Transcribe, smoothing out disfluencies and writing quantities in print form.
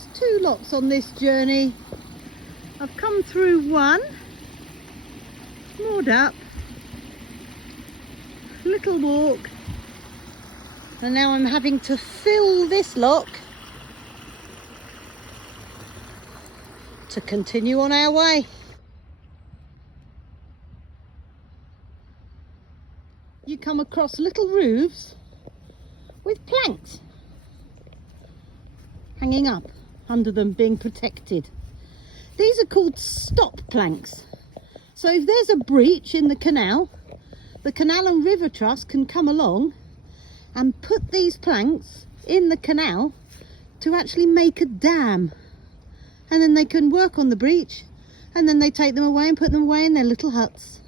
across two lots on this journey. I've come through one, moored up, little walk, and now I'm having to fill this lock to continue on our way. You come across little roofs with planks hanging up under them, being protected. These are called stop planks. So if there's a breach in the Canal and River Trust can come along and put these planks in the canal to actually make a dam. And then they can work on the breach, and then they take them away and put them away in their little huts.